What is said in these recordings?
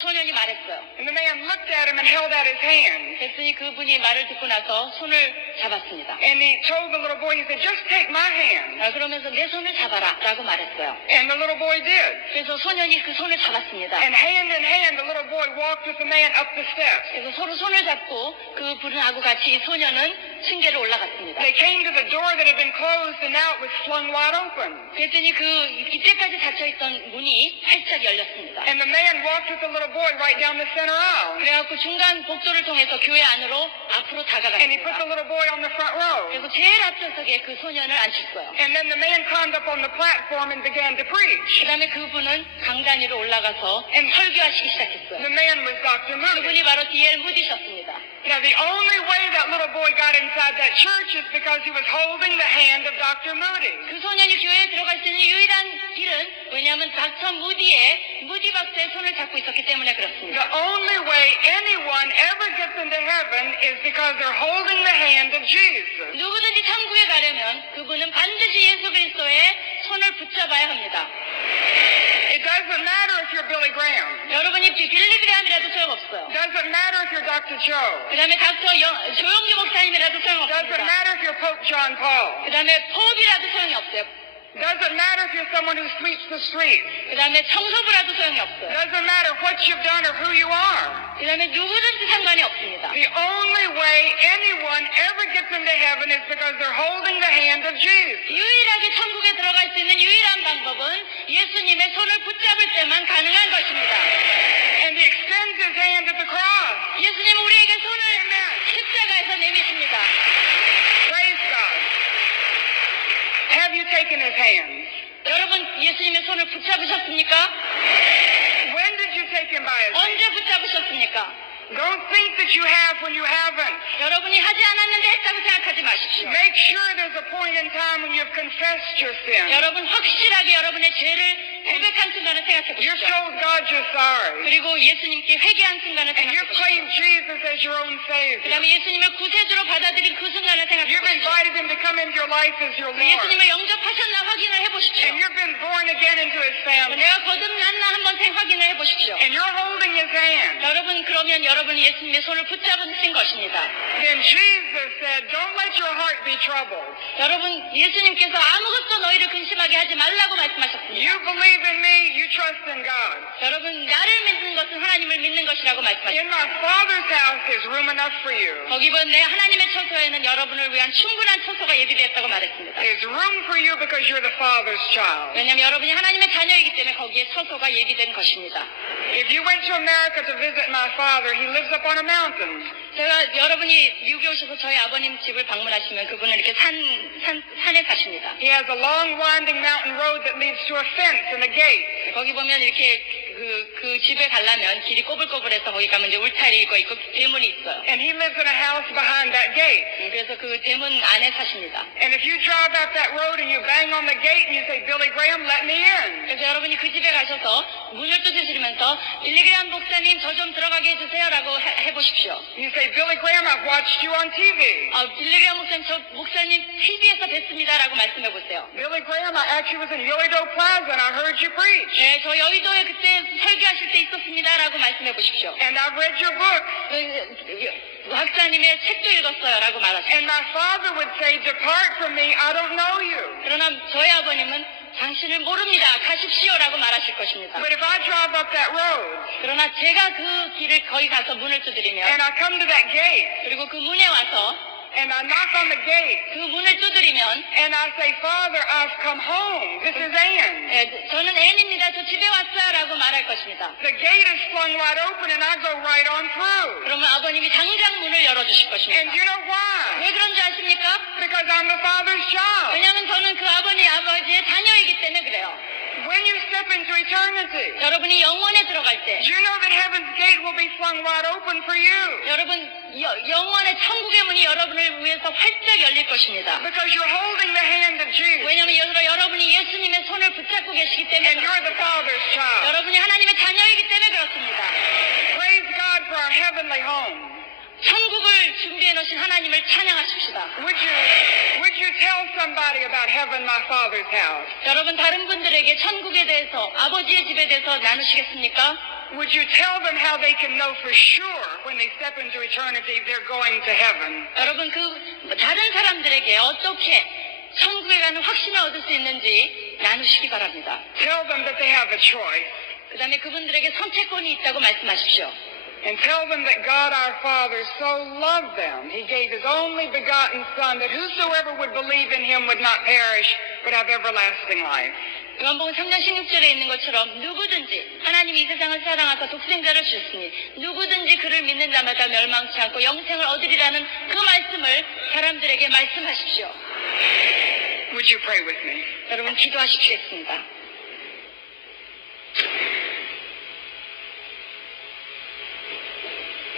소년이 말했어요. And the man looked at him and held out his hand. 그랬더니 그분이 말을 듣고 나서 손을 잡았습니다. And he told the little boy, he said, just take my hand. 그러면서 내 손을 잡아라 라고 말했어요. And the little boy did. 그래서 소년이 그 손을 잡았습니다. And hand in hand, the little boy walked with the man up the steps. 그래서 서로 손을 잡고 그 분하고 같이 이 소년은 층계를 올라갔습니다. They came to the door that had been closed and now it was flung wide open. 그랬더니 그 이때까지 닫혀있던 문이 활짝 열렸습니다. And the man walked with the little boy right down the center aisle. 그래갖고 중간 복도를 통해서 교회 안으로 앞으로 And he put the 다가갔습니다. little boy on the front row. 그래서 제일 앞좌석에 그 소년을 앉혔어요. And then the man climbed up on the platform and began to preach. 그 다음에 그분은 강단 위로 올라가서 설교하시기 시작했어요. The man was Dr. Moody. 그분이 바로 D.L. 무디셨습니다. Now, the only way that little boy got inside that church is because he was holding the hand of Dr. Moody. 그 소년이 교회에 들어갈 수 있는 유일한 길은 왜냐하면 닥터 무디 박사의 손을 잡고 있었기 때문에 그렇습니다. The only way anyone ever gets into heaven is because they're holding the hand of Jesus. 누구든지 천국에 가려면 그분은 반드시 예수 그리스도의 손을 붙잡아야 합니다. It doesn't matter if you're Billy Graham. 여러분이 빌리그램이라도 소용없어요. It doesn't matter if you're Dr. Joe. 그 다음에 조영기 목사님이라도 It doesn't 소용없습니다. matter if you're Pope John Paul. 그 다음에 포비라도 소용이 없어요. It doesn't matter if you're someone who sweeps the streets. 그 다음에 청소부라도 소용이 It 없어요. doesn't matter what you've done or who you are. 그 다음에 누구든지 상관이 없습니다. The only way anyone ever gets into heaven is because they're holding the hand of Jesus. 유일하게 천국에 들어갈 수 있는 유일한 방법은 예수님의 손을 붙잡을 때만 가능한 것입니다. And he extends his hand at the cross. 예수님은 우리에게 손을 Amen. 십자가에서 내미십니다. Praise God. Have you taken his hand? 여러분 예수님의 손을 붙잡으셨습니까? When did you take him by his hand? 언제 붙잡으셨습니까? Don't think that you have when you haven't. 여러분이 하지 않았는데 했다고 생각하지 마십시오. Make sure there's a point in time when you've confessed your sin. 여러분 확실하게 여러분의 죄를 고백한 순간을 생각해 You've 보십시오. told God you're sorry. 그리고 예수님께 회개한 순간을 And 생각해 you've 보십시오. claimed Jesus as your own 그 Savior. 다음에 예수님을 구세주로 받아들인 그 순간을 생각해 You've 보십시오. invited him to come into your life as your Lord. 예수님을 영접하셨나 확인을 해보십시오. And you've been born again into his family. 내가 거듭났나 한번 확인을 해보십시오. And you're holding his hand. 여러분 그러면 여러분이 예수님의 손을 붙잡으신 것입니다. Then Jesus said, don't let your heart be troubled. 여러분 예수님께서 아무것도 너희를 근심하게 하지 말라고 말씀하셨습니다. You believe in me, you trust in God. 여러분 나를 믿는 것은 하나님을 믿는 것이라고 말씀하셨습니다. In my Father's house there's room enough for you. 거기 보면 내 하나님의 처소에는 여러분을 위한 충분한 처소가 예비되었다고 말했습니다. There's room for you because you're the Father's child. 왜냐하면 여러분이 하나님의 자녀이기 때문에 거기에 처소가 예비된 것입니다. If you went to America to visit my father, he lives up on a mountain. 제가 여러분이 미국에 오셔서 저희 아버님 집을 방문하시면 그분은 이렇게 산에 사십니다. He has a long winding mountain road that leads to a fence and a gate. 거기 보면 이렇게 그 집에 가려면 길이 꼬불꼬불해서 거기 가면 이제 울타리가 있고 대문이 있어요. And he lives in a house behind that gate. 그래서 그 대문 안에 사십니다. And if you drive out that road and you bang on the gate and you say, Billy Graham, let me in. 그래서 여러분이 그 집에 가셔서 문을 두드리면서 빌리그레함 목사님 저 좀 들어가게 해주세요라고 해보십시오. You say, Billy Graham, I've watched you on TV. 빌리그레함 목사님 저 목사님 TV에서 뵀습니다라고 말씀해 보세요. Billy Graham, I actually was in Yolido Plaza and I heard you preach. 네, 저 여의도에 그때 설교하실 때 있었습니다라고 말씀해 보십시오. And I've read your book. 박사님의 책도 읽었어요라고 말하시죠. And my father would say, depart from me, I don't know you. 그러나 저희 아버님은 당신을 모릅니다. 가십시오라고 말하실 것입니다. But if I drive up that road 그러나 제가 그 길을 거기 가서 문을 두드리면 and I come to that gate 그리고 그 문에 와서 and I knock on the gate 그 문을 두드리면 and I say, Father, I've come home. This is Ann. 저는 앤입니다. 저 집에 왔어요라고 말할 것입니다. The gate is flung wide open and I go right on through. 그러면 아버님이 당장 문을 열어주실 And 것입니다. you know why? 왜 그런지 아십니까? Because I'm the Father's child. 왜냐하면 저는 그 아버지의 자녀이기 때문에 그래요. When you step into eternity, 여러분이 영원에 들어갈 때 do you know that heaven's gate will be flung wide open for you? 여러분 영원의 천국의 문이 여러분을 위해서 활짝 열릴 것입니다. Because you're holding the hand of Jesus. 왜냐하면 여러분이 예수님의 손을 붙잡고 계시기 때문에 And you're the 그렇습니다. Father's child. 여러분이 하나님의 자녀이기 때문에 그렇습니다. Praise God for our heavenly home. 천국을 준비해 놓으신 하나님을 찬양하십시다. Would you tell somebody about heaven, my Father's house? 여러분 다른 분들에게 천국에 대해서 아버지의 집에 대해서 나누시겠습니까? would you tell them how they can know for sure when they step into eternity they're going to heaven? 여러분 다른 사람들에게 어떻게 천국에 가는 확신을 얻을 수 있는지 나누시기 바랍니다. Tell them that they have a choice. 그 다음에 그분들에게 선택권이 있다고 말씀하십시오. And tell them that God our Father so loved them, He gave His only begotten Son, that whosoever would believe in Him would not perish, but have everlasting life. 요한복음 3장 16절에 있는 것처럼 누구든지 하나님이 이 세상을 사랑하사 독생자를 주셨으니 누구든지 그를 믿는 자마다 멸망치 않고 영생을 얻으리라는 그 말씀을 사람들에게 말씀하십시오. Would you pray with me? 여러분 기도하십시겠습니다.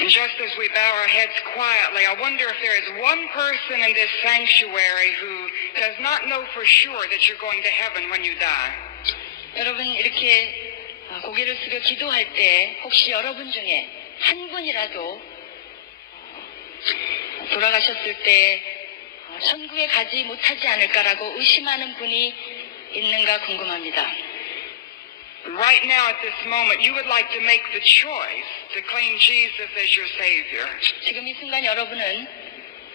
And just as we bow our heads quietly, I wonder if there is one person in this sanctuary who does not know for sure that you're going to heaven when you die. 여러분 이렇게 고개를 숙여 기도할 때 혹시 여러분 중에 한 분이라도 돌아가셨을 때 천국에 가지 못하지 않을까라고 의심하는 분이 있는가 궁금합니다. Right now at this moment, you would like to make the choice to claim Jesus as your Savior. 지금 이 순간 여러분은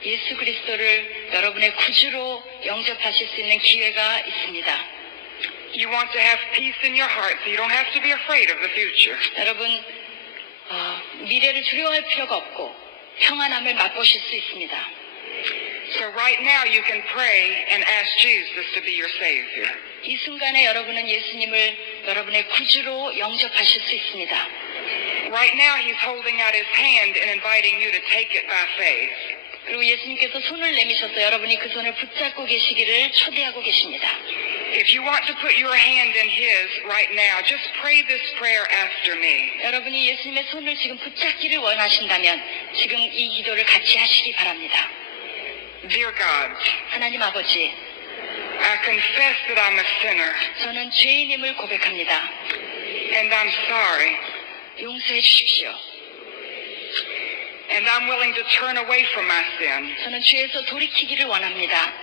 예수 그리스도를 여러분의 구주로 영접하실 수 있는 기회가 있습니다. You want to have peace in your heart so you don't have to be afraid of the future. 여러분 미래를 두려워할 필요가 없고 평안함을 맛보실 수 있습니다. So right now you can pray and ask Jesus to be your Savior. 이 순간에 여러분은 예수님을 여러분의 구주로 영접하실 수 있습니다. Right now He's holding out His hand and inviting you to take it by faith. 그리고 예수님께서 손을 내미셔서 여러분이 그 손을 붙잡고 계시기를 초대하고 계십니다. If you want to put your hand in His right now, just pray this prayer after me. 여러분이 예수님의 손을 지금 붙잡기를 원하신다면 지금 이 기도를 같이 하시기 바랍니다. Dear God, 하나님 아버지, I confess that I'm a sinner, 저는 죄인임을 고백합니다. and I'm sorry, 용서해 주십시오. and I'm willing to turn away from my sin. 저는 죄에서 돌이키기를 원합니다.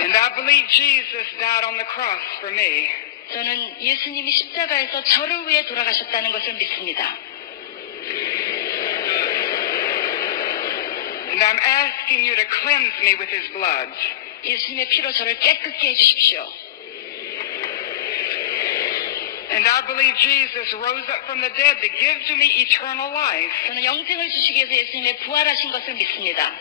And I believe Jesus died on the cross for me. 저는 예수님이 십자가에서 저를 위해 돌아가셨다는 것을 믿습니다. And I'm asking you to cleanse me with His blood. 예수님의 피로 저를 깨끗게 해주십시오. And I believe Jesus rose up from the dead to give to me eternal life. 저는 영생을 주시기 위해서 예수님의 부활하신 것을 믿습니다.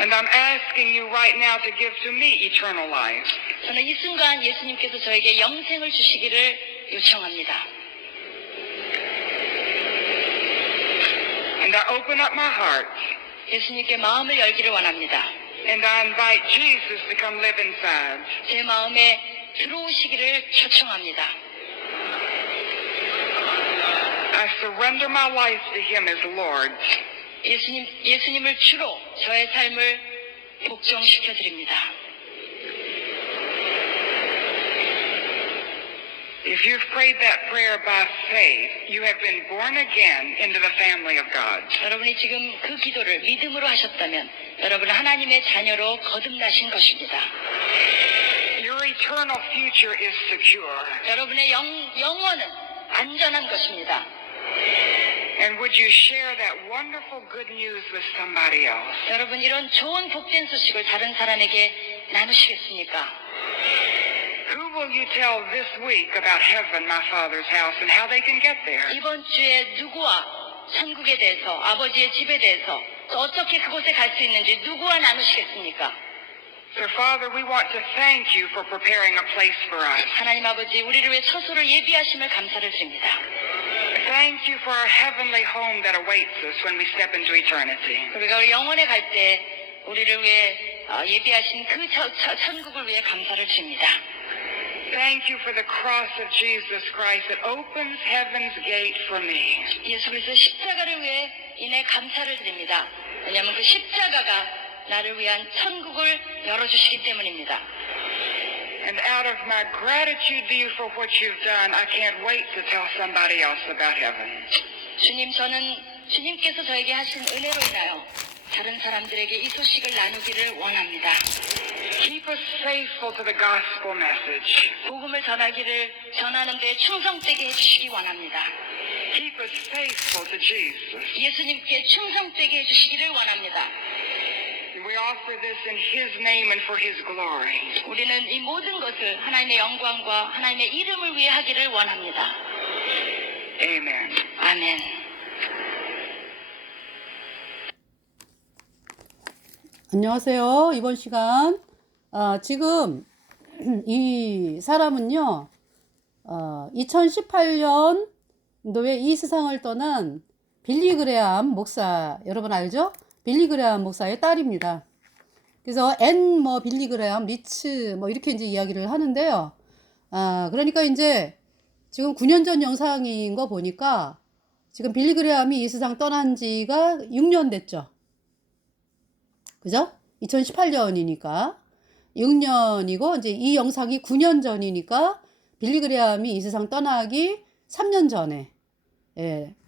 And I'm asking you right now to give to me eternal life. 저는 이 순간 예수님께서 저에게 영생을 주시기를 요청합니다. And I open up my heart. 예수님께 마음을 열기를 원합니다. And I invite Jesus to come live inside. 제 마음에 들어오시기를 초청합니다. I surrender my life to Him as Lord. 예수님을 주로 저의 삶을 복종시켜 드립니다. If you've prayed that prayer by faith, you have been born again into the family of God. 여러분이 지금 그 기도를 믿음으로 하셨다면 여러분은 하나님의 자녀로 거듭나신 것입니다. Your eternal future is secure. 여러분의 영원은 안전한 것입니다. And would you share that wonderful good news with somebody else? 여러분 이런 좋은 복된 소식을 다른 사람에게 나누시겠습니까? Who will you tell this week about heaven, my Father's house, and how they can get there? 이번 주에 누구와 천국에 대해서 아버지의 집에 대해서 또 어떻게 그곳에 갈 수 있는지 누구와 나누시겠습니까? So, Father, we want to thank you for preparing a place for us. 하나님 아버지 우리를 위해 처소를 예비하심을 감사를 드립니다. Thank you for our heavenly home that awaits us when we step into eternity. 우리가 영원에 갈 때 우리를 위해 예비하신 그 천국을 위해 감사를 드립니다. Thank you for the cross of Jesus Christ that opens heaven's gate for me. 예수 그리스도 십자가를 위해 인해 감사를 드립니다. 왜냐하면 그 십자가가 나를 위한 천국을 열어주시기 때문입니다. And out of my gratitude to you for what you've done, I can't wait to tell somebody else about heaven. 주님, 저는 주님께서 저에게 하신 은혜로 인하여 다른 사람들에게 이 소식을 나누기를 원합니다. Keep us faithful to the gospel message. 복음을 전하는 데 충성되게 해주시기 원합니다. Keep us faithful to Jesus. 예수님께 충성되게 해주시기를 원합니다. And we offer this in His name and for His glory. 우리는 이 모든 것을 하나님의 영광과 하나님의 이름을 위해 하기를 원합니다. Amen. 아멘. 안녕하세요. 이번 시간 지금 이 사람은요 2018년도에 이 세상을 떠난 빌리 그레암 목사, 여러분 알죠? 빌리 그레암 목사의 딸입니다. 그래서 빌리 그레암, 리츠 이렇게 이제 이야기를 하는데요. 그러니까 이제 지금 9년 전 영상인 거 보니까 지금 빌리 그레암이 이 세상 떠난 지가 6년 됐죠. 그죠? 2018년이니까 6년이고 이제 이 영상이 9년 전이니까 빌리 그레암이 이 세상 떠나기 3년 전에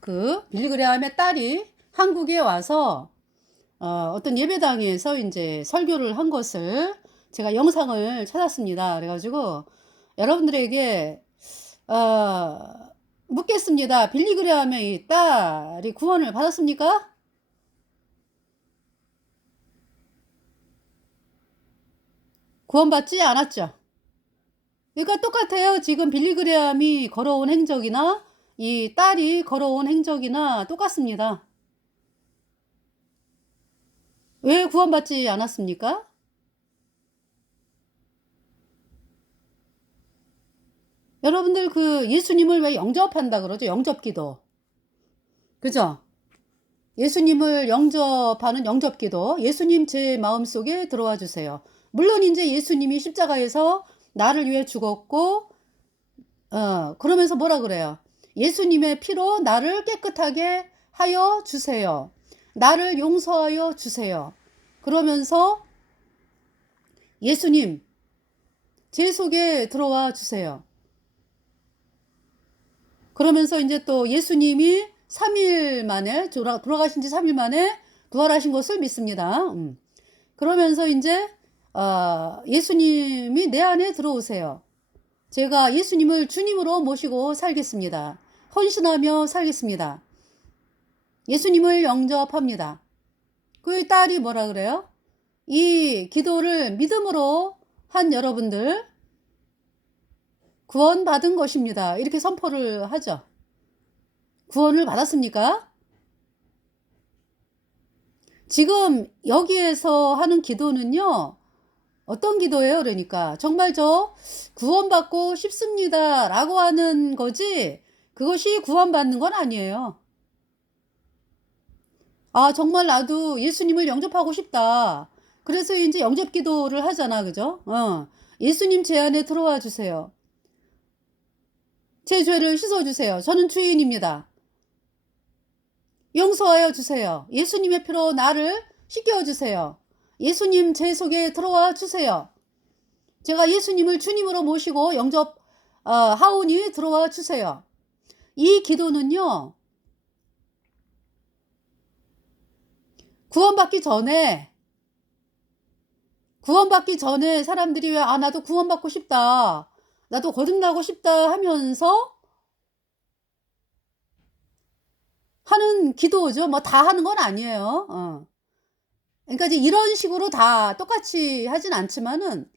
그 빌리 그레암의 딸이 한국에 와서 어떤 예배당에서 이제 설교를 한 것을 제가 영상을 찾았습니다. 그래가지고 여러분들에게 묻겠습니다. 빌리 그레암의 딸이 구원을 받았습니까? 구원받지 않았죠. 그러니까 똑같아요. 지금 빌리 그레암이 걸어온 행적이나 이 딸이 걸어온 행적이나 똑같습니다. 왜 구원받지 않았습니까? 여러분들 그 예수님을 왜 영접한다 그러죠? 영접기도. 그죠? 예수님을 영접하는 영접기도. 예수님 제 마음속에 들어와 주세요. 물론 이제 예수님이 십자가에서 나를 위해 죽었고 그러면서 뭐라 그래요? 예수님의 피로 나를 깨끗하게 하여 주세요. 나를 용서하여 주세요. 그러면서 예수님 제 속에 들어와 주세요. 그러면서 이제 또 예수님이 3일 만에 돌아가신 지 3일 만에 부활하신 것을 믿습니다. 그러면서 이제 예수님이 내 안에 들어오세요. 제가 예수님을 주님으로 모시고 살겠습니다. 헌신하며 살겠습니다. 예수님을 영접합니다. 그 딸이 뭐라 그래요? 이 기도를 믿음으로 한 여러분들 구원받은 것입니다. 이렇게 선포를 하죠. 구원을 받았습니까? 지금 여기에서 하는 기도는요. 어떤 기도예요? 그러니까 정말 저 구원받고 싶습니다 라고 하는 거지 그것이 구원받는 건 아니에요. 정말 나도 예수님을 영접하고 싶다. 그래서 이제 영접 기도를 하잖아. 그죠? 예수님 제 안에 들어와 주세요. 제 죄를 씻어주세요. 저는 죄인입니다. 용서하여 주세요. 예수님의 피로 나를 씻겨주세요. 예수님 제 속에 들어와 주세요. 제가 예수님을 주님으로 모시고 하오니 들어와 주세요. 이 기도는요. 구원받기 전에 사람들이 왜 나도 구원받고 싶다. 나도 거듭나고 싶다 하면서 하는 기도죠. 다 하는 건 아니에요. 그러니까 이제 이런 식으로 다 똑같이 하진 않지만은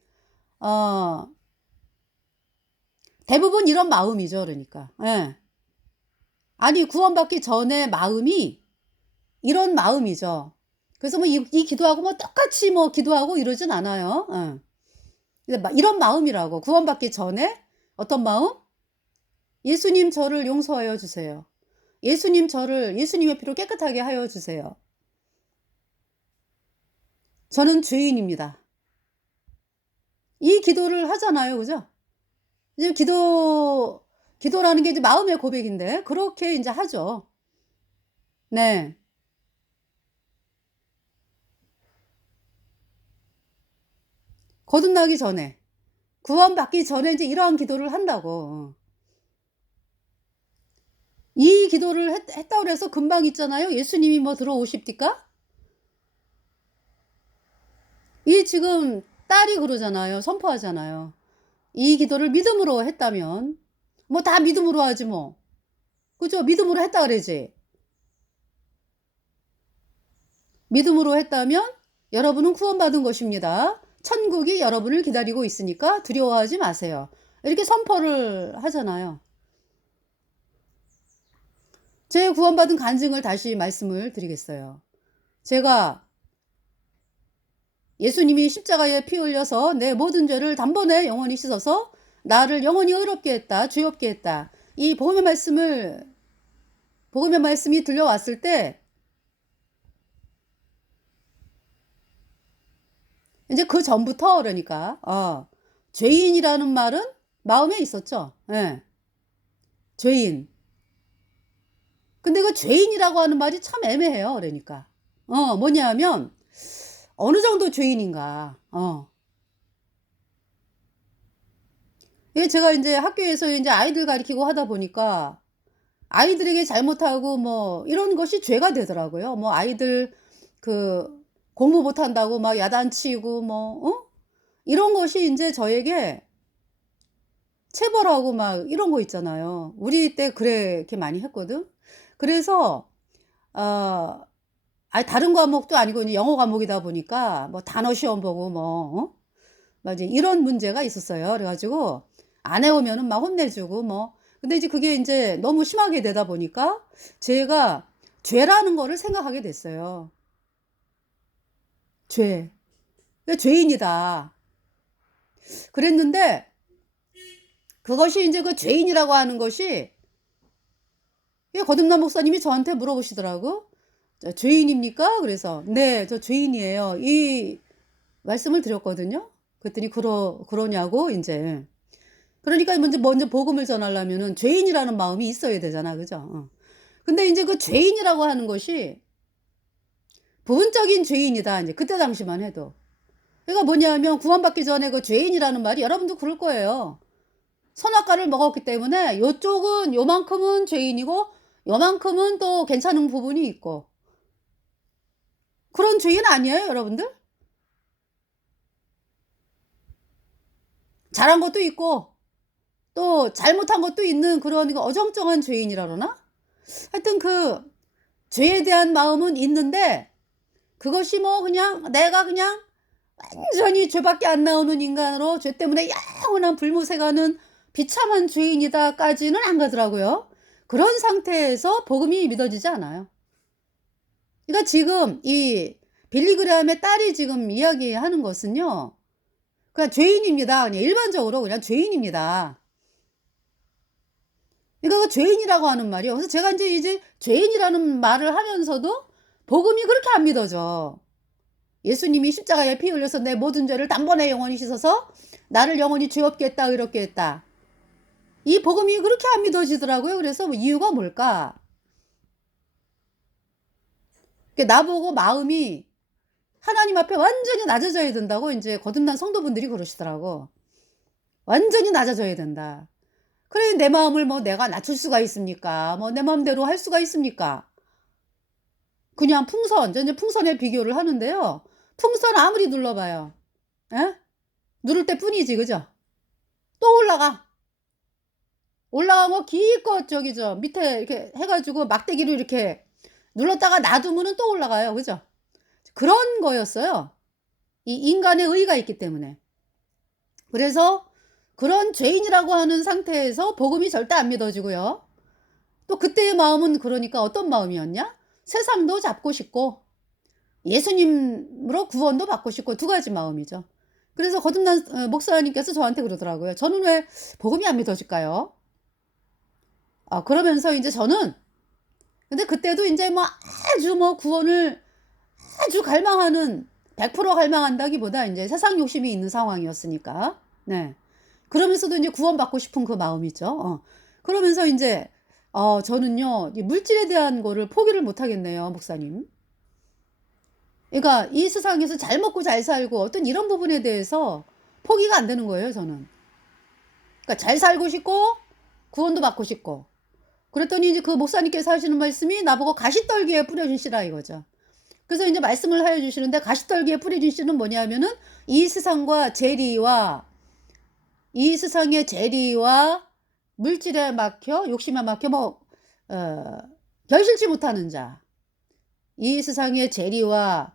대부분 이런 마음이죠. 그러니까 아니 구원받기 전에 마음이 이런 마음이죠. 그래서 이 기도하고 똑같이 기도하고 이러진 않아요. 이런 마음이라고. 구원받기 전에 어떤 마음? 예수님 저를 용서하여 주세요. 예수님 저를 예수님의 피로 깨끗하게 하여 주세요. 저는 죄인입니다. 이 기도를 하잖아요. 그죠? 이제 기도라는 게 이제 마음의 고백인데, 그렇게 이제 하죠. 네. 거듭나기 전에, 구원받기 전에 이제 이러한 기도를 한다고. 이 기도를 했다고 해서 금방 있잖아요. 예수님이 들어오십니까? 이 지금 딸이 그러잖아요. 선포하잖아요. 이 기도를 믿음으로 했다면, 뭐 다 믿음으로 하지 뭐. 그죠? 믿음으로 했다 그러지. 믿음으로 했다면 여러분은 구원받은 것입니다. 천국이 여러분을 기다리고 있으니까 두려워하지 마세요. 이렇게 선포를 하잖아요. 제 구원받은 간증을 다시 말씀을 드리겠어요. 제가 예수님이 십자가에 피 흘려서 내 모든 죄를 단번에 영원히 씻어서 나를 영원히 의롭게 했다, 죄없게 했다. 이 복음의 말씀이 들려왔을 때 이제 그 전부터 그러니까 죄인이라는 말은 마음에 있었죠. 예. 죄인. 근데 그 죄인이라고 하는 말이 참 애매해요. 그러니까 뭐냐면 어느 정도 죄인인가. 예, 제가 이제 학교에서 이제 아이들 가르치고 하다 보니까 아이들에게 잘못하고 뭐 이런 것이 죄가 되더라고요. 뭐 아이들 그 공부 못한다고 막 야단치고 뭐 이런 것이 이제 저에게 체벌하고 막 이런 거 있잖아요. 우리 때 그렇게 많이 했거든. 그래서 다른 과목도 아니고 이제 영어 과목이다 보니까 뭐 단어 시험 보고 뭐 맞아 이런 문제가 있었어요. 그래가지고 안 해오면은 막 혼내주고 뭐. 근데 이제 그게 이제 너무 심하게 되다 보니까 제가 죄라는 거를 생각하게 됐어요. 죄. 그러니까 죄인이다. 그랬는데 그것이 이제 그 죄인이라고 하는 것이 거듭남 목사님이 저한테 물어보시더라고. 죄인입니까? 그래서 네, 저 죄인이에요. 이 말씀을 드렸거든요. 그랬더니 그러냐고 이제. 그러니까 먼저 복음을 전하려면은 죄인이라는 마음이 있어야 되잖아. 그죠? 근데 이제 그 죄인이라고 하는 것이 부분적인 죄인이다. 이제 그때 당시만 해도. 그러니까 뭐냐면 구원받기 전에 그 죄인이라는 말이 여러분도 그럴 거예요. 선악과를 먹었기 때문에 요쪽은 요만큼은 죄인이고 요만큼은 또 괜찮은 부분이 있고. 그런 죄인 아니에요, 여러분들? 잘한 것도 있고 또 잘못한 것도 있는 그런 어정쩡한 죄인이라 그러나? 하여튼 그 죄에 대한 마음은 있는데 그것이 뭐 그냥 내가 그냥 완전히 죄밖에 안 나오는 인간으로 죄 때문에 영원한 불못에 가는 비참한 죄인이다까지는 안 가더라고요. 그런 상태에서 복음이 믿어지지 않아요. 그러니까 지금 이 빌리그레함의 딸이 지금 이야기하는 것은요. 그냥 죄인입니다. 그냥 일반적으로 그냥 죄인입니다. 그러니까 그 죄인이라고 하는 말이요. 그래서 제가 이제 죄인이라는 말을 하면서도 복음이 그렇게 안 믿어져. 예수님이 십자가에 피 흘려서 내 모든 죄를 단번에 영원히 씻어서 나를 영원히 죄 없게 했다, 의롭게 했다. 이 복음이 그렇게 안 믿어지더라고요. 그래서 이유가 뭘까? 나보고 마음이 하나님 앞에 완전히 낮아져야 된다고 이제 거듭난 성도분들이 그러시더라고. 완전히 낮아져야 된다. 그래 내 마음을 뭐 내가 낮출 수가 있습니까? 뭐 내 마음대로 할 수가 있습니까? 그냥 이제 풍선에 비교를 하는데요. 풍선 아무리 눌러봐요. 에? 누를 때 뿐이지, 그죠? 또 올라가고 기껏 밑에 이렇게 해가지고 막대기로 이렇게 눌렀다가 놔두면은 또 올라가요, 그죠? 그런 거였어요. 이 인간의 의가 있기 때문에. 그래서 그런 죄인이라고 하는 상태에서 복음이 절대 안 믿어지고요. 또 그때의 마음은 그러니까 어떤 마음이었냐? 세상도 잡고 싶고 예수님으로 구원도 받고 싶고 두 가지 마음이죠. 그래서 거듭난 목사님께서 저한테 그러더라고요. 저는 왜 복음이 안 믿어질까요? 그러면서 이제 저는 근데 그때도 이제 뭐 아주 뭐 구원을 아주 갈망하는 100% 갈망한다기보다 이제 세상 욕심이 있는 상황이었으니까. 네. 그러면서도 이제 구원받고 싶은 그 마음이죠. 그러면서 이제 저는요, 이 물질에 대한 거를 포기를 못 하겠네요, 목사님. 그러니까 이 세상에서 잘 먹고 잘 살고 어떤 이런 부분에 대해서 포기가 안 되는 거예요, 저는. 그러니까 잘 살고 싶고 구원도 받고 싶고. 그랬더니 이제 그 목사님께서 하시는 말씀이 나보고 가시떨기에 뿌려주시라 이거죠. 그래서 이제 말씀을 하여 주시는데 가시떨기에 뿌려진 씨는 뭐냐면은 이 세상과 재리와 이 세상의 재리와 물질에 막혀 욕심에 막혀 어, 결실치 못하는 자. 이 세상의 재리와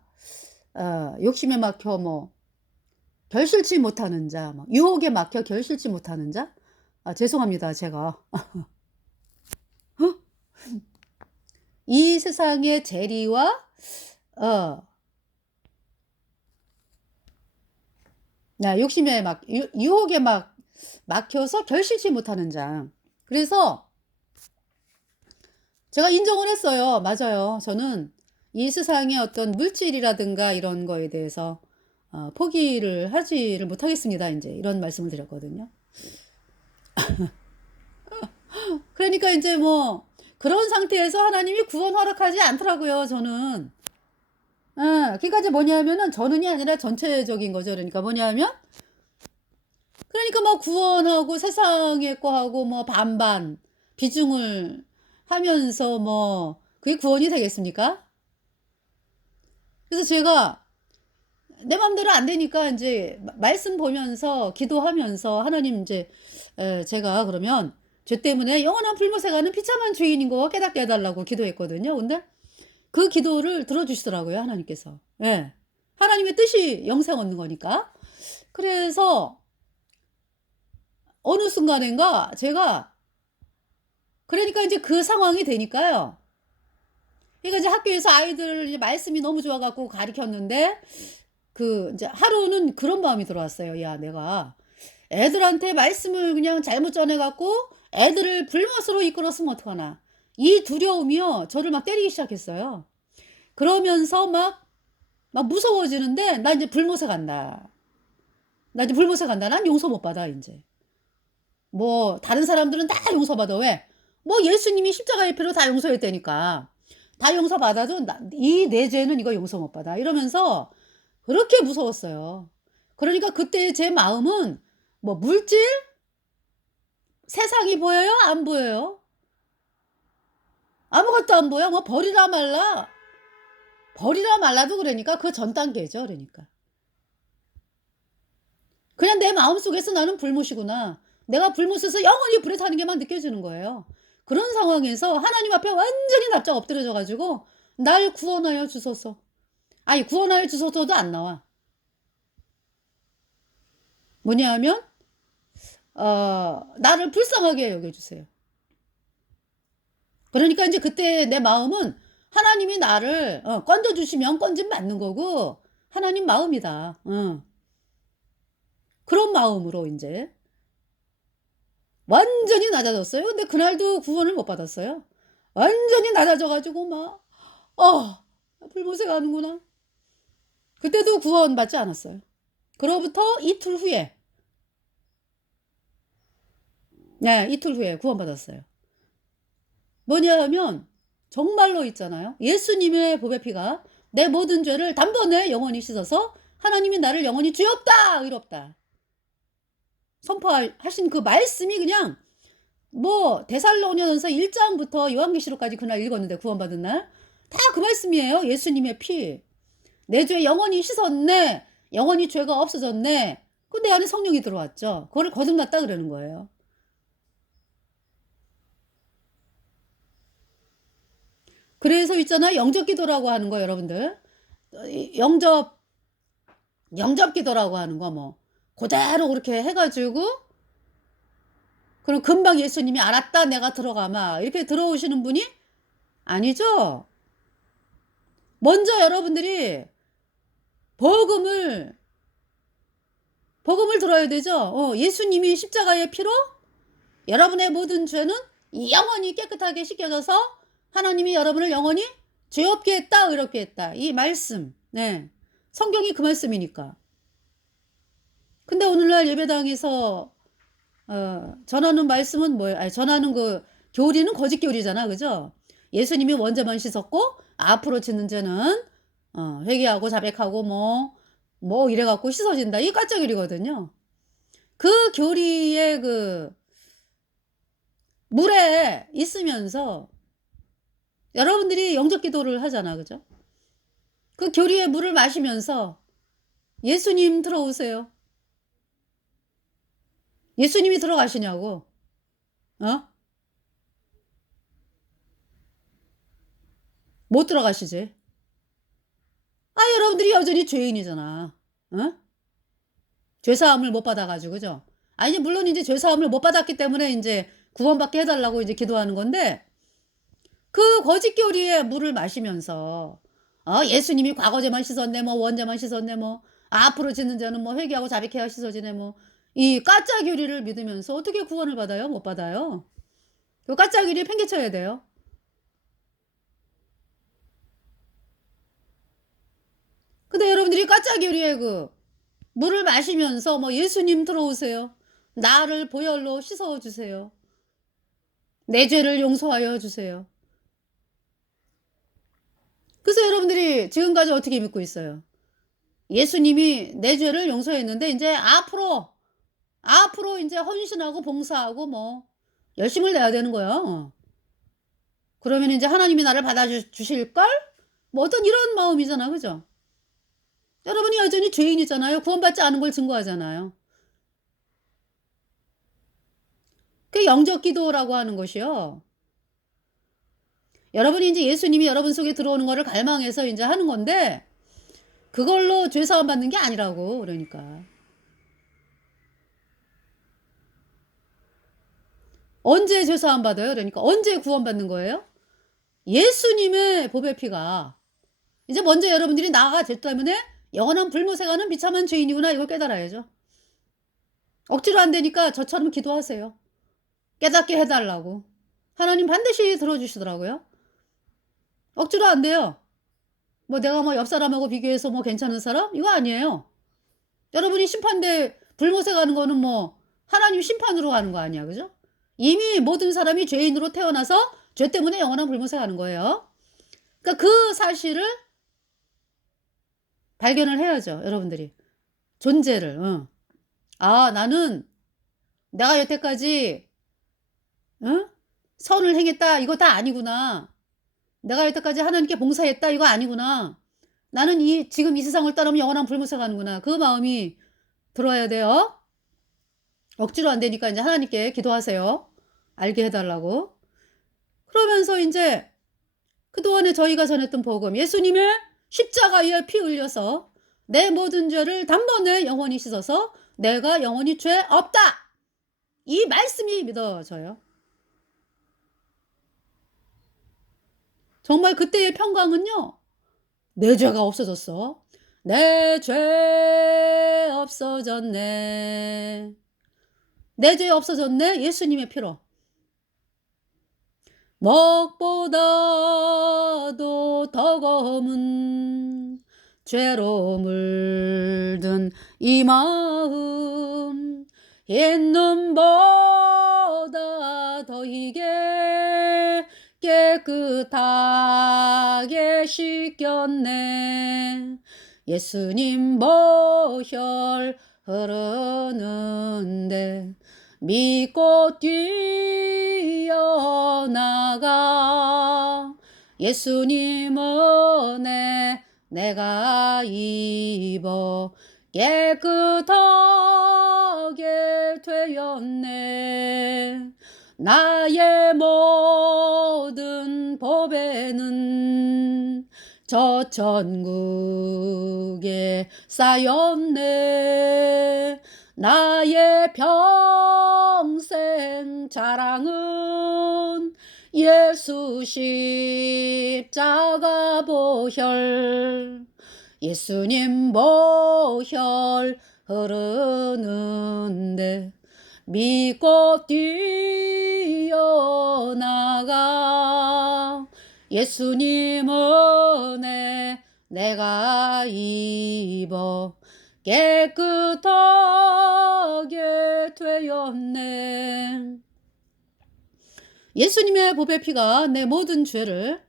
욕심에 막혀 결실치 못하는 자, 유혹에 막혀 결실치 못하는 자. 죄송합니다, 제가. 이 세상의 재리와 욕심에 유혹에 막혀서 결실치 못하는 자. 그래서 제가 인정을 했어요. 맞아요. 저는 이 세상의 어떤 물질이라든가 이런 거에 대해서 포기를 하지를 못하겠습니다. 이제 이런 말씀을 드렸거든요. 그러니까 이제 그런 상태에서 하나님이 구원 허락하지 않더라고요. 저는. 그러니까 이제 뭐냐면은 저는이 아니라 전체적인 거죠. 그러니까 뭐냐면 그러니까 구원하고 세상의 거하고 반반 비중을 하면서 그게 구원이 되겠습니까? 그래서 제가 내 맘대로 안 되니까 이제 말씀 보면서 기도하면서 하나님 이제 제가 그러면 죄 때문에 영원한 불못에 가는 비참한 죄인인 거 깨닫게 해달라고 기도했거든요. 근데 그 기도를 들어주시더라고요. 하나님께서. 예. 하나님의 뜻이 영생 얻는 거니까. 그래서 어느 순간인가 제가 그러니까 이제 그 상황이 되니까요. 그러니까 이제 학교에서 아이들 이제 말씀이 너무 좋아갖고 가르쳤는데 이제 하루는 그런 마음이 들어왔어요. 야, 내가 애들한테 말씀을 그냥 잘못 전해갖고 애들을 불못으로 이끌었으면 어떡하나. 이 두려움이요. 저를 때리기 시작했어요. 그러면서 막 무서워지는데 나 이제 불못에 간다. 난 용서 못 받아, 이제. 다른 사람들은 다 용서받아. 왜? 예수님이 십자가의 피로 다 용서했다니까. 다 용서받아도 이 내 죄는 이거 용서 못 받아. 이러면서 그렇게 무서웠어요. 그러니까 그때 제 마음은 물질? 세상이 보여요? 안 보여요? 아무것도 안 보여? 버리라 말라? 버리라 말라도 그러니까 그 전 단계죠. 그러니까. 그냥 내 마음속에서 나는 불못이구나. 내가 불못에서 영원히 불에 타는 게 막 느껴지는 거예요. 그런 상황에서 하나님 앞에 완전히 납작 엎드려져 가지고 날 구원하여 주소서. 아니 구원하여 주소서도 안 나와. 뭐냐 하면 나를 불쌍하게 여겨주세요. 그러니까 이제 그때 내 마음은 하나님이 나를 건져주시면 건진 맞는 거고 하나님 마음이다. 그런 마음으로 이제 완전히 낮아졌어요. 근데 그날도 구원을 못 받았어요. 완전히 낮아져가지고 불못에 가는구나. 그때도 구원 받지 않았어요. 그로부터 이틀 후에 이틀 후에 구원 받았어요. 뭐냐 하면 정말로 있잖아요. 예수님의 보배 피가 내 모든 죄를 단번에 영원히 씻어서 하나님이 나를 영원히 죄 없다 의롭다 선포하신 그 말씀이 그냥 데살로니가전서 1장부터 요한계시록까지 그날 읽었는데 구원받은 날 다 그 말씀이에요. 예수님의 피. 내 죄 영원히 씻었네. 영원히 죄가 없어졌네. 그 내 안에 성령이 들어왔죠. 그거를 거듭났다 그러는 거예요. 그래서 있잖아요. 영접 기도라고 하는 거 여러분들. 영접 기도라고 하는 거 그대로 그렇게 해가지고 그럼 금방 예수님이 알았다 내가 들어가마 이렇게 들어오시는 분이 아니죠. 먼저 여러분들이 복음을 들어야 되죠. 예수님이 십자가의 피로 여러분의 모든 죄는 영원히 깨끗하게 씻겨져서 하나님이 여러분을 영원히 죄 없게 했다 의롭게 했다. 이 말씀. 네. 성경이 그 말씀이니까. 근데 오늘날 예배당에서 전하는 말씀은 뭐예요? 전하는 그 교리는 거짓 교리잖아. 그죠? 예수님이 원죄만 씻었고 앞으로 짓는 죄는 회개하고 자백하고 이래갖고 씻어진다. 이게 가짜 교리거든요. 그 교리의 그 물에 있으면서 여러분들이 영접 기도를 하잖아. 그죠? 그 교리의 물을 마시면서 예수님 들어오세요. 예수님이 들어가시냐고. 어? 못 들어가시지. 아, 여러분들이 여전히 죄인이잖아. 어? 죄사함을 못 받아가지고, 그죠? 아니, 물론 이제 죄사함을 못 받았기 때문에 이제 구원받게 해달라고 이제 기도하는 건데, 그 거짓 교리의 물을 마시면서, 예수님이 과거죄만 씻었네, 뭐, 원죄만 씻었네, 뭐, 앞으로 짓는 죄는 뭐, 회개하고 자백해야 씻어지네, 뭐, 이 가짜 교리를 믿으면서 어떻게 구원을 받아요? 못 받아요. 그 가짜 교리 팽개쳐야 돼요. 근데 여러분들이 가짜 교리의 그 물을 마시면서 뭐 예수님 들어오세요. 나를 보혈로 씻어주세요. 내 죄를 용서하여 주세요. 그래서 여러분들이 지금까지 어떻게 믿고 있어요? 예수님이 내 죄를 용서했는데 이제 앞으로 이제 헌신하고 봉사하고 뭐 열심을 내야 되는 거예요. 그러면 이제 하나님이 나를 받아주실걸? 뭐 어떤 이런 마음이잖아. 그죠? 여러분이 여전히 죄인이잖아요. 구원받지 않은 걸 증거하잖아요. 그게 영적 기도라고 하는 것이요. 여러분이 이제 예수님이 여러분 속에 들어오는 거를 갈망해서 이제 하는 건데, 그걸로 죄사함 받는 게 아니라고, 그러니까. 언제 죄사함 받아요? 그러니까 언제 구원받는 거예요? 예수님의 보배 피가 이제 먼저 여러분들이 나아가 됐기 때문에 영원한 불못에 가는 비참한 죄인이구나, 이걸 깨달아야죠. 억지로 안 되니까 저처럼 기도하세요. 깨닫게 해달라고. 하나님 반드시 들어주시더라고요. 억지로 안 돼요. 뭐 내가 뭐 옆 사람하고 비교해서 뭐 괜찮은 사람? 이거 아니에요. 여러분이 심판대 불못에 가는 거는 뭐 하나님 심판으로 가는 거 아니야. 그죠? 이미 모든 사람이 죄인으로 태어나서 죄 때문에 영원한 불못에 가는 거예요. 그러니까 그 사실을 발견을 해야죠. 여러분들이. 존재를. 아, 나는 내가 여태까지 선을 행했다. 이거 다 아니구나. 내가 여태까지 하나님께 봉사했다. 이거 아니구나. 나는 지금 이 세상을 떠나면 영원한 불못에 가는구나. 그 마음이 들어야 돼요. 억지로 안 되니까 이제 하나님께 기도하세요. 알게 해달라고. 그러면서 이제 그동안에 저희가 전했던 복음, 예수님의 십자가에 피 흘려서 내 모든 죄를 단번에 영원히 씻어서 내가 영원히 죄 없다. 이 말씀이 믿어져요. 정말 그때의 평강은요. 내 죄가 없어졌어. 내 죄 없어졌네. 내 죄 없어졌네. 예수님의 피로. 먹보다도 더 검은 죄로 물든 이 마음, 옛눈보다 더 희게 깨끗하게 씻겼네. 예수님 보혈 흐르는데 믿고 뛰어나가. 예수님 은혜 내가 입어 깨끗하게 되었네. 나의 모든 보배는 저 천국에 쌓였네. 나의 평생 자랑은 예수 십자가 보혈. 예수님 보혈 흐르는데 믿고 뛰어나가. 예수님 은혜 내가 입어 깨끗하게 되었네. 예수님의 보배 피가 내 모든 죄를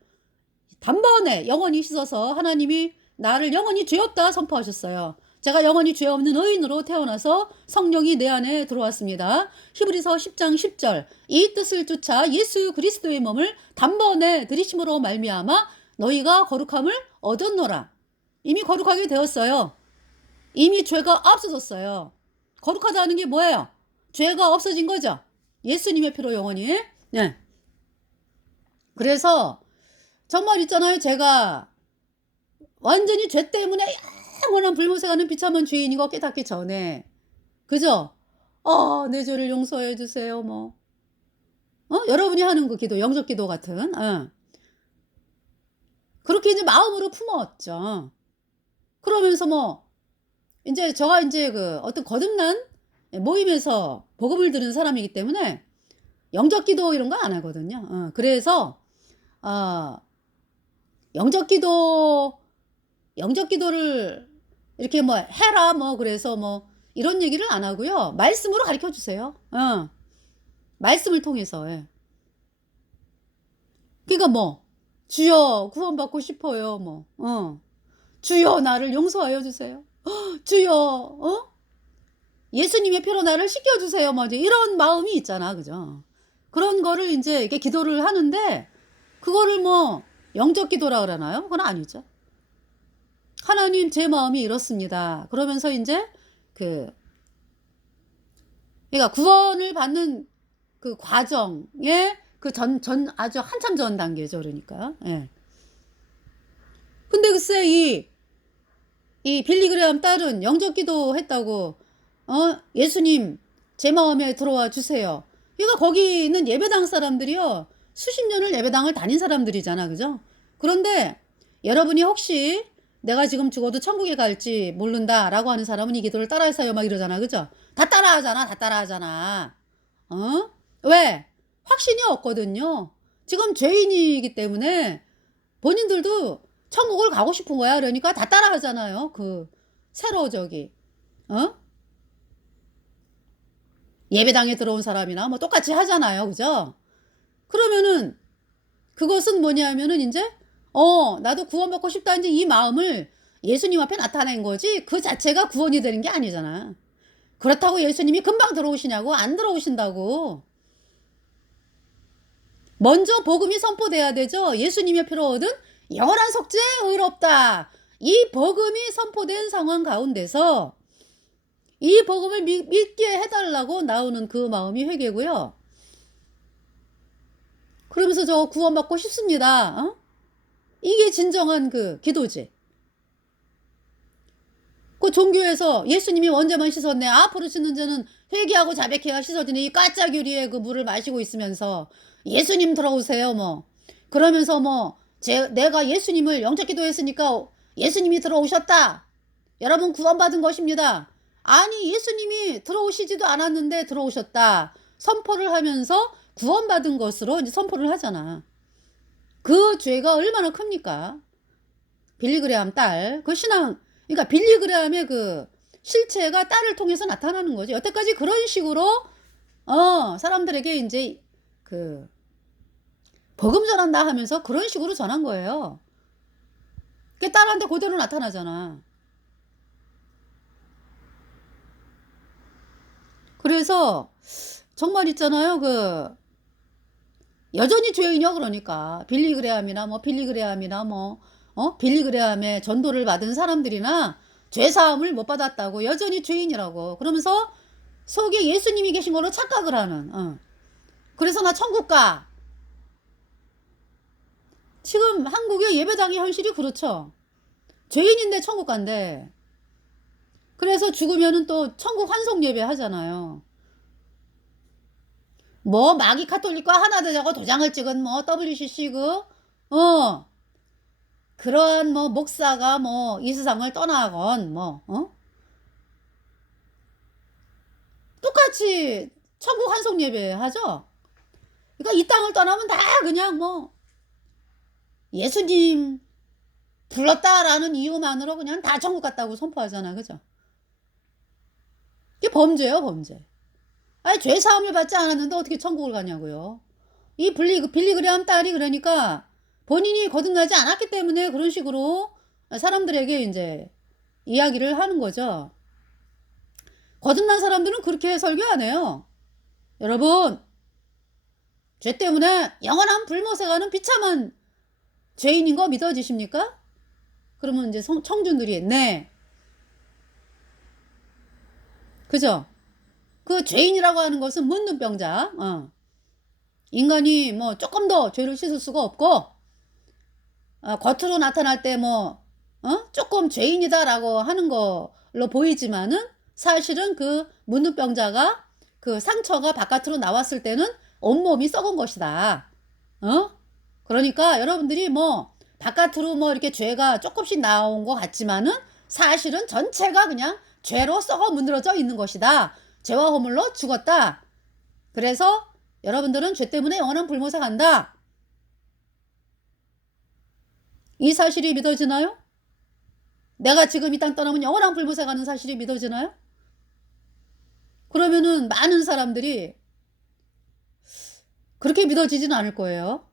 단번에 영원히 씻어서 하나님이 나를 영원히 죄 없다 선포하셨어요. 제가 영원히 죄 없는 의인으로 태어나서 성령이 내 안에 들어왔습니다. 히브리서 10장 10절. 이 뜻을 쫓아 예수 그리스도의 몸을 단번에 들이심으로 말미암아 너희가 거룩함을 얻었노라. 이미 거룩하게 되었어요. 이미 죄가 없어졌어요. 거룩하다는 게 뭐예요? 죄가 없어진 거죠. 예수님의 피로 영원히. 네. 그래서 정말 있잖아요. 제가 완전히 죄 때문에 영원한 불못에 가는 비참한 죄인인 거 깨닫기 전에, 그죠? 내 죄를 용서해 주세요. 뭐 여러분이 하는 그 기도, 영접 기도 같은, 그렇게 이제 마음으로 품었죠. 그러면서 뭐 이제 저가 이제 그 어떤 거듭난 모임에서 복음을 들은 사람이기 때문에 영접 기도 이런 거 안 하거든요. 그래서 영접 기도를 이렇게 뭐 해라 뭐 그래서 뭐 이런 얘기를 안 하고요. 말씀으로 가르쳐 주세요. 말씀을 통해서. 예. 그러니까 뭐 주여 구원받고 싶어요. 뭐 주여 나를 용서하여 주세요. 주여 예수님의 피로 나를 씻겨주세요. 뭐 이제 이런 마음이 있잖아, 그죠? 그런 거를 이제 이렇게 기도를 하는데 그거를 뭐 영적 기도라 그러나요? 그건 아니죠. 하나님 제 마음이 이렇습니다. 그러면서 이제 그러니까 구원을 받는 그 과정에 그 아주 한참 전 단계죠, 그러니까. 예. 근데 글쎄 이 빌리그레함 딸은 영적 기도 했다고 예수님 제 마음에 들어와 주세요. 그러니까 거기 있는 예배당 사람들이요 수십 년을 예배당을 다닌 사람들이잖아, 그죠? 그런데 여러분이 혹시 내가 지금 죽어도 천국에 갈지 모른다라고 하는 사람은 이 기도를 따라해서요 막 이러잖아, 그죠? 다 따라하잖아. 왜? 확신이 없거든요. 지금 죄인이기 때문에 본인들도 천국을 가고 싶은 거야. 그러니까 다 따라하잖아요. 새로 예배당에 들어온 사람이나 뭐 똑같이 하잖아요. 그죠? 그러면은 그것은 뭐냐면은 이제 나도 구원받고 싶다 이제 이 마음을 예수님 앞에 나타낸 거지 그 자체가 구원이 되는 게 아니잖아. 그렇다고 예수님이 금방 들어오시냐고? 안 들어오신다고. 먼저 복음이 선포돼야 되죠. 예수님의 피로 얻은 영원한 속죄 의롭다. 이 복음이 선포된 상황 가운데서 이 복음을 믿게 해달라고 나오는 그 마음이 회개고요. 그러면서 저 구원받고 싶습니다. 이게 진정한 그 기도지. 그 종교에서 예수님이 언제만 씻었네. 앞으로 씻는 자는 회개하고 자백해야 씻어지네. 이 까짜규리에 그 물을 마시고 있으면서 예수님 들어오세요. 뭐 그러면서 뭐 내가 예수님을 영접 기도했으니까 예수님이 들어오셨다. 여러분 구원받은 것입니다. 아니 예수님이 들어오시지도 않았는데 들어오셨다. 선포를 하면서 구원받은 것으로 이제 선포를 하잖아. 그 죄가 얼마나 큽니까? 빌리그레함 딸. 그 신앙, 그러니까 빌리그레함의 그 실체가 딸을 통해서 나타나는 거죠. 여태까지 그런 식으로 사람들에게 이제 복음 전한다 하면서 그런 식으로 전한 거예요. 그게 딸한테 그대로 나타나잖아. 그래서 정말 있잖아요. 여전히 죄인이요. 그러니까 빌리그레함의 전도를 받은 사람들이나 죄사함을 못 받았다고 여전히 죄인이라고 그러면서 속에 예수님이 계신 걸로 착각을 하는. 그래서 나 천국 가. 지금 한국의 예배당의 현실이 그렇죠. 죄인인데 천국 간대. 그래서 죽으면은 또 천국 환송 예배 하잖아요. 뭐 마귀 카톨릭과 하나 되자고 도장을 찍은 뭐 WCC 그런 뭐 목사가 뭐 이 세상을 떠나건 똑같이 천국 환송 예배 하죠. 그러니까 이 땅을 떠나면 다 그냥 뭐 예수님 불렀다라는 이유만으로 그냥 다 천국 갔다고 선포하잖아, 그죠? 이게 범죄예요, 범죄. 아니 죄 사함을 받지 않았는데 어떻게 천국을 가냐고요. 이 빌리그레함 딸이 그러니까 본인이 거듭나지 않았기 때문에 그런 식으로 사람들에게 이제 이야기를 하는 거죠. 거듭난 사람들은 그렇게 설교 안 해요. 여러분, 죄 때문에 영원한 불못에 가는 비참한 죄인인 거 믿어지십니까? 그러면 이제 청중들이 네. 그죠? 그 죄인이라고 하는 것은 문둥병자. 인간이 뭐 조금 더 죄를 씻을 수가 없고 겉으로 나타날 때 뭐 조금 죄인이다라고 하는 걸로 보이지만은 사실은 그 문둥병자가 그 상처가 바깥으로 나왔을 때는 온몸이 썩은 것이다. 그러니까 여러분들이 뭐 바깥으로 뭐 이렇게 죄가 조금씩 나온 것 같지만은 사실은 전체가 그냥 죄로 썩어 문드러져 있는 것이다. 죄와 허물로 죽었다. 그래서 여러분들은 죄 때문에 영원한 불못에 간다. 이 사실이 믿어지나요? 내가 지금 이 땅 떠나면 영원한 불못에 가는 사실이 믿어지나요? 그러면은 많은 사람들이 그렇게 믿어지지는 않을 거예요.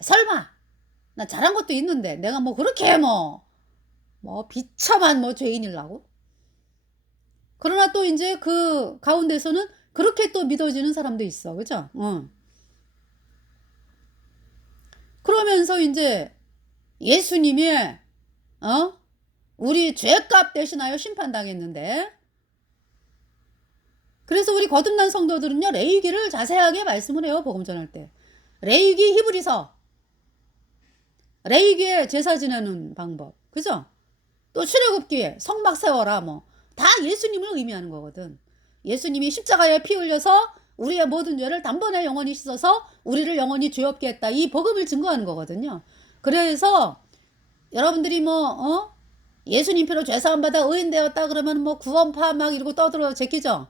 설마 나 잘한 것도 있는데 내가 뭐 그렇게 뭐 비참한 뭐 죄인이라고? 그러나 또 이제 그 가운데서는 그렇게 또 믿어지는 사람도 있어. 그죠? 그러면서 이제 예수님이 우리 죄값 대신하여 심판당했는데, 그래서 우리 거듭난 성도들은요 레위기를 자세하게 말씀을 해요. 복음 전할 때 레위기, 히브리서, 레위기에 제사 지내는 방법, 그죠? 또 출애굽기에 성막 세워라, 뭐 다 예수님을 의미하는 거거든. 예수님이 십자가에 피 흘려서 우리의 모든 죄를 단번에 영원히 씻어서 우리를 영원히 죄 없게 했다. 이 복음을 증거하는 거거든요. 그래서 여러분들이 뭐 예수님 피로 죄 사함 받아 의인 되었다 그러면 뭐 구원파 막 이러고 떠들어 제끼죠.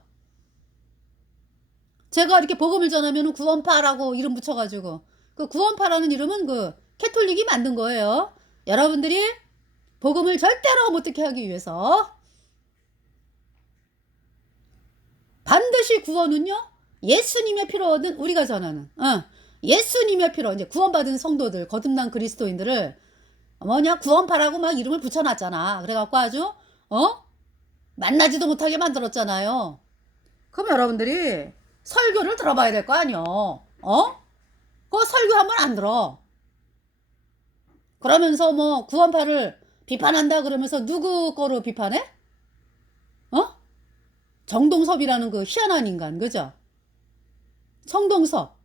제가 이렇게 복음을 전하면 구원파라고 이름 붙여가지고, 그 구원파라는 이름은 그 캐톨릭이 만든 거예요. 여러분들이 복음을 절대로 못 듣게 하기 위해서. 반드시 구원은요 예수님의 피로 얻은 우리가 전하는 예수님의 피로 이제 구원받은 성도들, 거듭난 그리스도인들을 뭐냐 구원파라고 막 이름을 붙여놨잖아. 그래갖고 아주 만나지도 못하게 만들었잖아요. 그럼 여러분들이 설교를 들어봐야 될 거 아니요. 그거 설교하면 안 들어. 그러면서 뭐 구원파를 비판한다 그러면서 누구 거로 비판해? 정동섭이라는 그 희한한 인간, 그죠? 정동섭.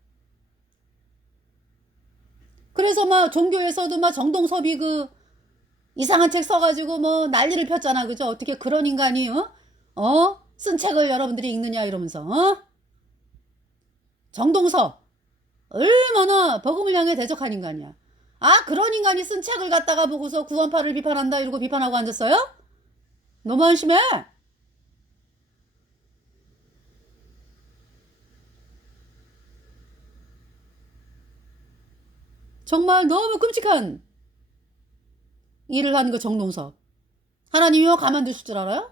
그래서 막 종교에서도 막 정동섭이 그 이상한 책 써가지고 뭐 난리를 폈잖아, 그죠? 어떻게 그런 인간이 쓴 책을 여러분들이 읽느냐 이러면서 정동섭 얼마나 복음을 향해 대적한 인간이야. 그런 인간이 쓴 책을 갖다가 보고서 구원파를 비판한다 이러고 비판하고 앉았어요? 너무 한심해. 정말 너무 끔찍한 일을 한 거 정동섭. 하나님이요 가만두실 줄 알아요?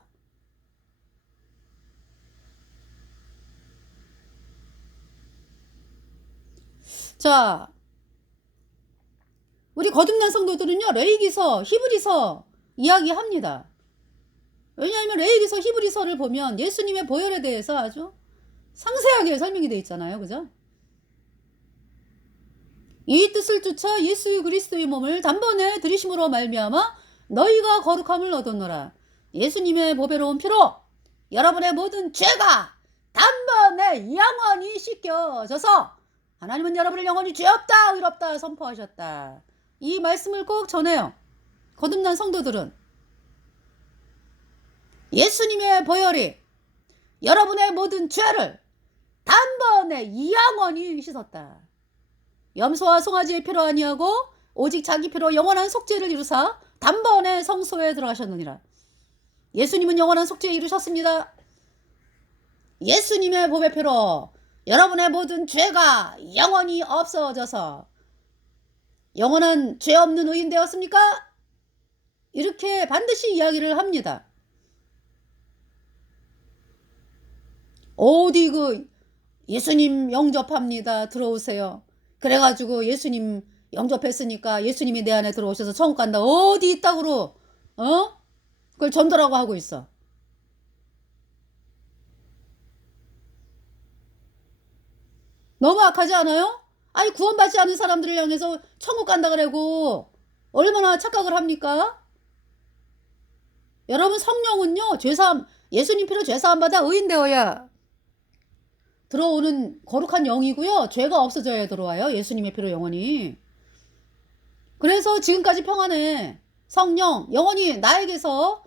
자, 우리 거듭난 성도들은요 레위기서, 히브리서 이야기합니다. 왜냐하면 레위기서, 히브리서를 보면 예수님의 보혈에 대해서 아주 상세하게 설명이 되어 있잖아요. 그죠? 이 뜻을 쫓아 예수 그리스도의 몸을 단번에 들이심으로 말미암아 너희가 거룩함을 얻었노라. 예수님의 보배로운 피로 여러분의 모든 죄가 단번에 영원히 씻겨져서 하나님은 여러분을 영원히 죄 없다 의롭다 선포하셨다. 이 말씀을 꼭 전해요. 거듭난 성도들은 예수님의 보혈이 여러분의 모든 죄를 단번에 영원히 씻었다. 염소와 송아지의 피로 아니하고 오직 자기 피로 영원한 속죄를 이루사 단번에 성소에 들어가셨느니라. 예수님은 영원한 속죄에 이루셨습니다. 예수님의 보배 피로 여러분의 모든 죄가 영원히 없어져서 영원한 죄 없는 의인 되었습니까? 이렇게 반드시 이야기를 합니다. 어디 그 예수님 영접합니다. 들어오세요. 그래가지고 예수님 영접했으니까 예수님이 내 안에 들어오셔서 천국 간다. 어디 있다고 그걸 전도라고 하고 있어. 너무 악하지 않아요? 아니 구원받지 않은 사람들을 향해서 천국 간다 그래고 얼마나 착각을 합니까? 여러분, 성령은요, 예수님 피로 죄사함 받아 의인되어야 들어오는 거룩한 영이고요. 죄가 없어져야 들어와요. 예수님의 피로 영원히. 그래서 지금까지 평안해. 성령, 영원히 나에게서